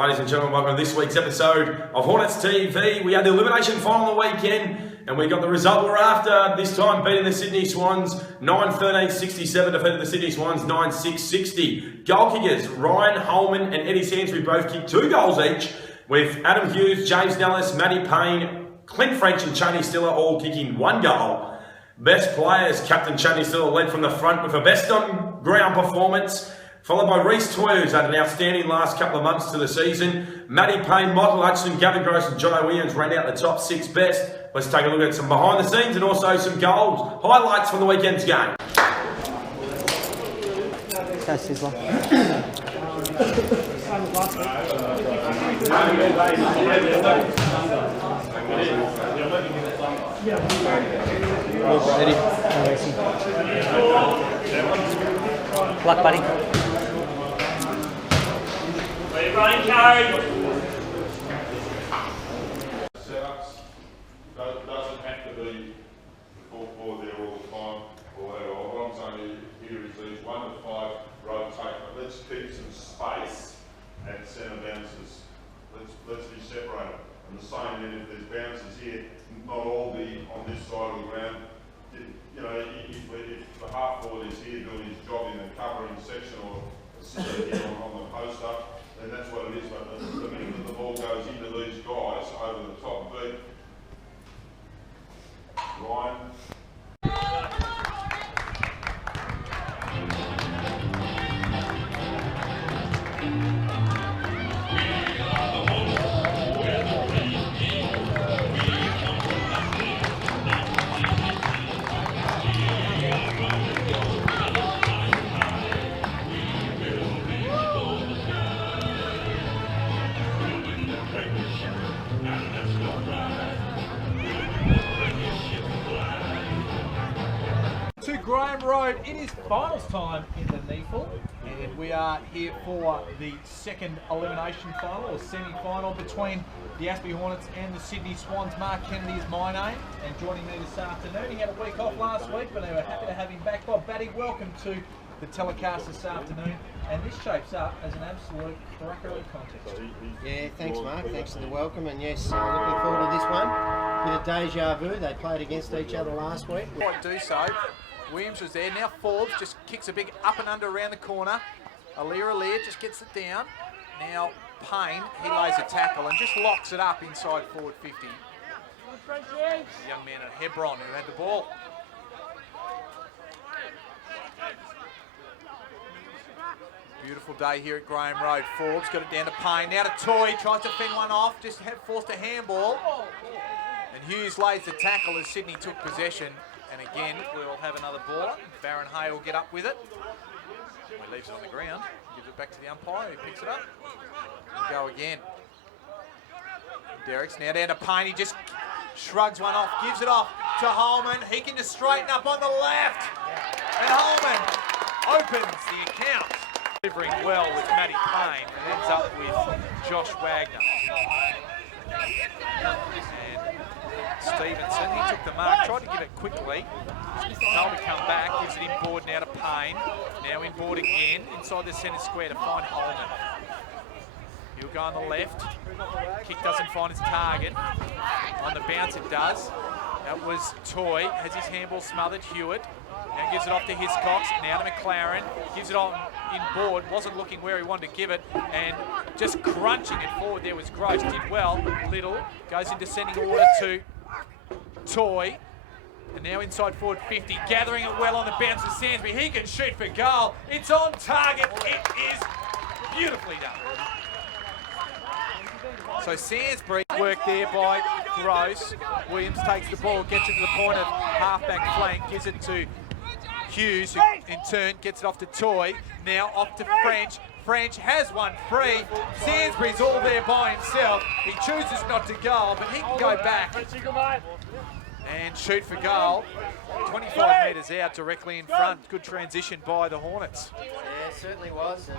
Ladies and gentlemen, welcome to this week's episode of Hornets TV. We had the Elimination final on the weekend, and we got the result we're after. This time, beating the Sydney Swans 9-13-67, defeated the Sydney Swans 9-6-60. Goal kickers Ryan Holman and Eddie Sainsbury both kicked 2 goals each, with Adam Hughes, James Nellis, Matty Payne, Clint French and Chaney Stiller all kicking 1 goal. Best players, Captain Chaney Stiller led from the front with a best on ground performance, followed by Reece Toy, who's had an outstanding last couple of months to the season. Matty Payne, Michael Hutchison, Gavin Gross and Jono Williams ran out the top 6 best. Let's take a look at some behind the scenes and also some goals. Highlights from the weekend's game. Go Sizzler. Eddie. Luck, buddy. Running carry. Setups doesn't have to be the full forward there all the time or whatever. What I'm saying here is these 1 to 5 rotate, but let's keep some space at centre bounces. Let's be separated. And the same then if there's bounces here, not all be on this side of the ground. You know, if the half forward is here doing his job in the covering section or sitting here on the post up, then that's what it is. But the minute that the ball goes into these guys over the top beat, Ryan. To Graham Road, it is finals time in the NEFL, and we are here for the second elimination final or semi-final between the Aspley Hornets and the Sydney Swans. Mark Kennedy is my name, and joining me this afternoon, he had a week off last week, but they were happy to have him back. Bob Batty, welcome to the telecast this afternoon, and this shapes up as an absolute crackeroo contest. Yeah, thanks Mark, thanks for the welcome, and yes, looking forward to this one. Bit of deja vu, they played against each other last week. Might do so. Williams was there, now Forbes just kicks a big up and under around the corner. Alier just gets it down. Now Payne, he lays a tackle and just locks it up inside forward 50. The young man at Hebron who had the ball. Beautiful day here at Graham Road. Forbes got it down to Payne, now to Toy, tries to fend one off, just forced a handball. And Hughes lays the tackle as Sydney took possession. And again, we'll have another ball. Baron Hay will get up with it. He leaves it on the ground, gives it back to the umpire, who picks it up. And go again. Derrick's now down to Payne, he just shrugs one off, gives it off to Holman. He can just straighten up on the left. And Holman opens the account. Delivering well with Matty Payne and ends up with Josh Wagner. And Stevenson, he took the mark, tried to give it quickly. Told to come back, gives it inboard now to Payne. Now inboard again, inside the centre square to find Holman. He'll go on the left. Kick doesn't find his target. On the bounce it does. That was Toy, has his handball smothered. Hewitt now gives it off to Hiscox, now to McLaren. Gives it on inboard, wasn't looking where he wanted to give it, and just crunching it forward there was Gross. Did well, but Little goes in descending order to Toy. And now inside forward 50, gathering it well on the bounce of Sainsbury. He can shoot for goal. It's on target. It is beautifully done. So Sainsbury work there by Gross. Williams takes the ball, gets it to the point of half-back flank, gives it to Hughes, who in turn gets it off to Toy. Now off to French. French has one free. Sainsbury's all there by himself. He chooses not to go, but he can go back and shoot for goal. 25 metres out, directly in front. Good transition by the Hornets. Yeah, it certainly was, and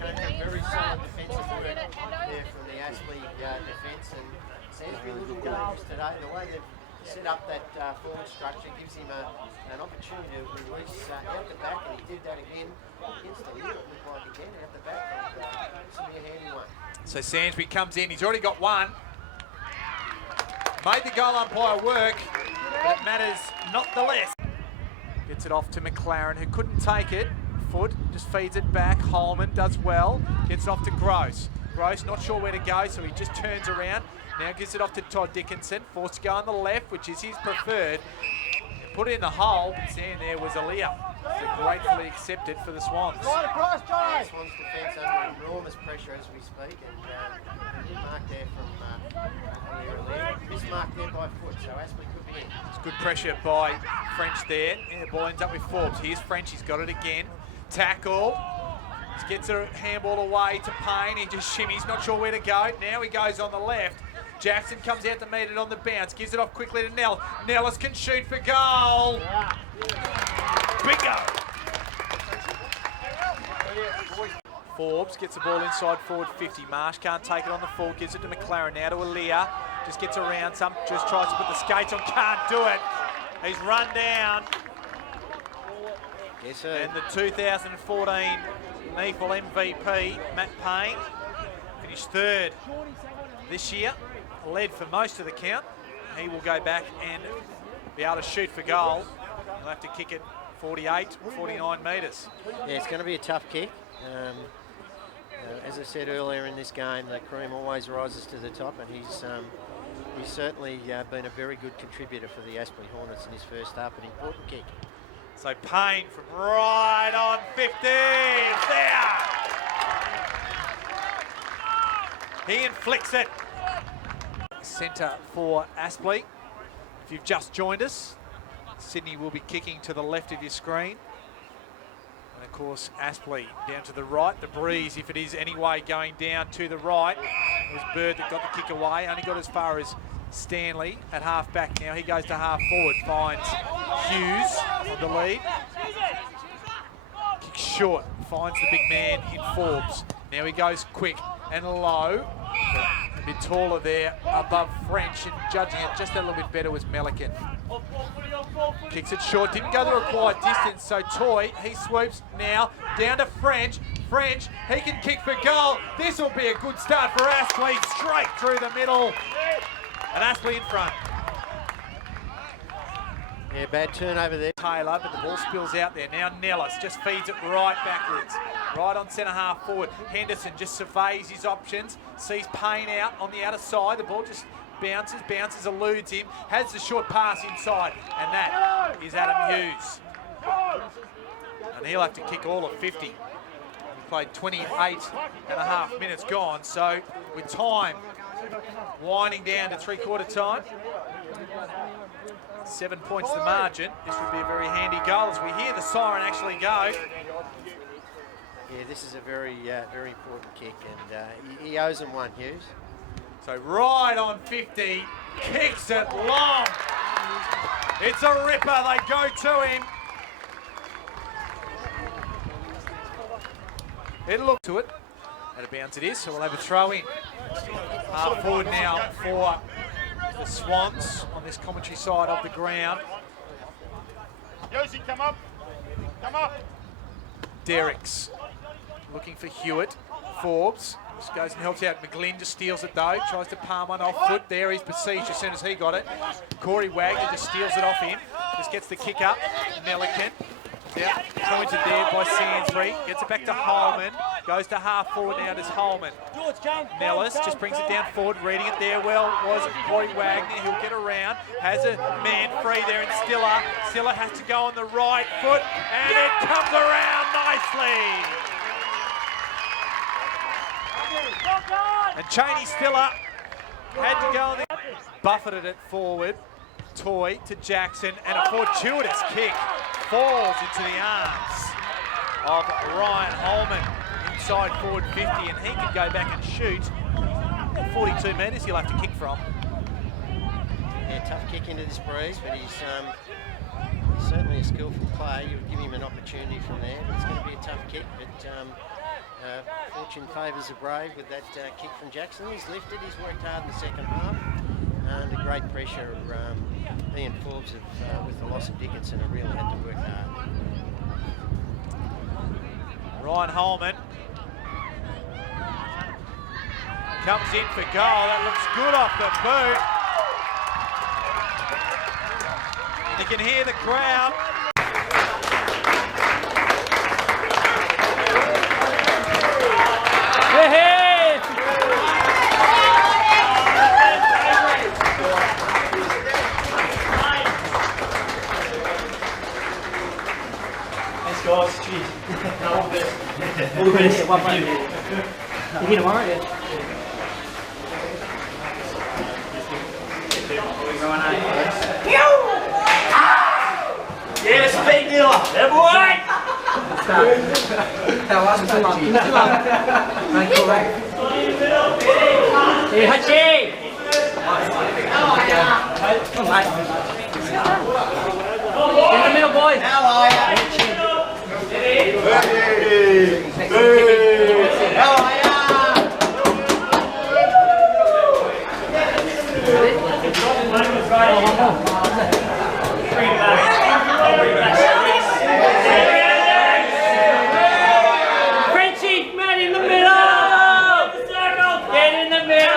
Kane had very solid defensive work there from the Aspley defence, and Sainsbury a little dangerous today. The way they've set up that forward structure gives him an opportunity to release out the back, and he did that again against the lead. It looked like again out the back. It's a handy one. So Sainsbury comes in, he's already got one. Made the goal umpire work, but it matters not the less. Gets it off to McLaren, who couldn't take it. Foot just feeds it back. Holman does well. Gets it off to Gross. Gross not sure where to go, so he just turns around. Now gives it off to Todd Dickinson. Forced to go on the left, which is his preferred. Put it in the hole. Stand there was Aaliyah. So gratefully accepted for the Swans. Swans defence under enormous pressure as we speak, and good mark there from earlier. This mark there by Foot, so Aspley could be in. It's good pressure by French there. And the ball ends up with Forbes. Here's French, he's got it again. Tackle. Just gets a handball away to Payne. He just shimmies, not sure where to go. Now he goes on the left. Jackson comes out to meet it on the bounce. Gives it off quickly to Nell. Nellis can shoot for goal. Bingo! Forbes gets the ball inside forward 50. Marsh can't take it on the full. Gives it to McLaren. Now to Aaliyah. Just gets around some. Just tries to put the skates on. Can't do it. He's run down. Yes, sir. And the 2014 NEFL MVP, Matt Payne, finished third this year. Led for most of the count. He will go back and be able to shoot for goal. He'll have to kick it 48, 49 metres. Yeah, it's going to be a tough kick. As I said earlier in this game, the cream always rises to the top, and he's certainly been a very good contributor for the Aspley Hornets in his first half, an important kick. So Payne from right on 50, it's there! He inflicts it. Centre for Aspley. If you've just joined us, Sydney will be kicking to the left of your screen. And of course, Aspley down to the right. The breeze, if it is anyway, going down to the right. It was Bird that got the kick away. Only got as far as Stanley at half back now. He goes to half forward, finds Hughes on the lead. Kicks short, finds the big man in Forbes. Now he goes quick and low. A bit taller there above French, and judging it just a little bit better was Melican. Kicks it short, didn't go the required distance, so Toy, he swoops now down to French. French, he can kick for goal. This will be a good start for Aspley, straight through the middle. And Aspley in front. Yeah, bad turnover there. Taylor, but the ball spills out there. Now Nellis just feeds it right backwards. Right on centre half forward. Henderson just surveys his options. Sees Payne out on the outer side. The ball just bounces, eludes him. Has the short pass inside. And that is Adam Hughes. And he'll have to kick all of 50. He played 28 and a half minutes gone. So with time winding down to three-quarter time. 7 points the margin. This would be a very handy goal as we hear the siren actually go. Yeah, this is a very important kick, and he owes him one, Hughes. So right on 50, kicks it long. It's a ripper, they go to him. It'll look to it. Out of bounds it is, so we'll have a throw in. Half forward now for the Swans on this commentary side of the ground. Josie, come up. Come up. Derricks looking for Hewitt. Forbes just goes and helps out. McGlynn just steals it though. Tries to palm one off foot. There he's besieged as soon as he got it. Corey Wagner just steals it off him. Just gets the kick up. Melican. Yeah, pointed there by Sainsbury. Gets it back to Holman. Goes to half forward now to Holman. Nellis just brings it down forward. Reading it there well was Corey Wagner. He'll get around. Has a man free there in Stiller. Stiller has to go on the right foot. And it comes around nicely. And Cheney Stiller had to go on the... Buffeted it forward. Toy to Jackson. And a fortuitous kick falls into the arms of Ryan Holman inside forward 50, and he can go back and shoot 42 metres he'll have to kick from. Yeah, tough kick into this breeze, but he's certainly a skillful player. You would give him an opportunity from there. It's going to be a tough kick, but fortune favours the brave with that kick from Jackson. He's lifted, he's worked hard in the second half. Under great pressure, he and Forbes have, with the loss of Dickinson, have really had to work hard. Ryan Holman Comes in for goal. That looks good off the boot. You can hear the crowd. Thanks, guys. Cheers. All the best. All the best. One for you. You here tomorrow? Yeah. Yeah, speed dealer. Yeah, boy. That was too long. Too long. Right, correct. Hey, Hachi. In the middle, boys. How are you? How are you? Frenchie, man in the middle. Get in the middle.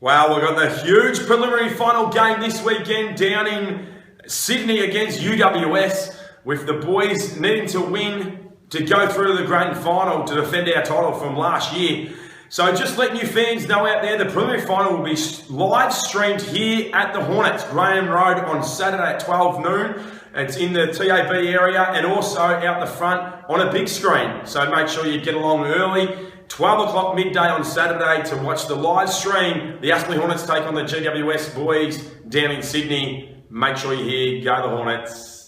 Wow, we've got the huge preliminary final game this weekend down in Sydney against UWS, with the boys needing to win to go through to the grand final to defend our title from last year. So just letting you fans know out there, the preliminary final will be live streamed here at the Hornets, Graham Road, on Saturday at 12 noon. It's in the TAB area and also out the front on a big screen. So make sure you get along early. 12 o'clock midday on Saturday to watch the live stream. The Aspley Hornets take on the GWS boys down in Sydney. Make sure you're here. Go the Hornets.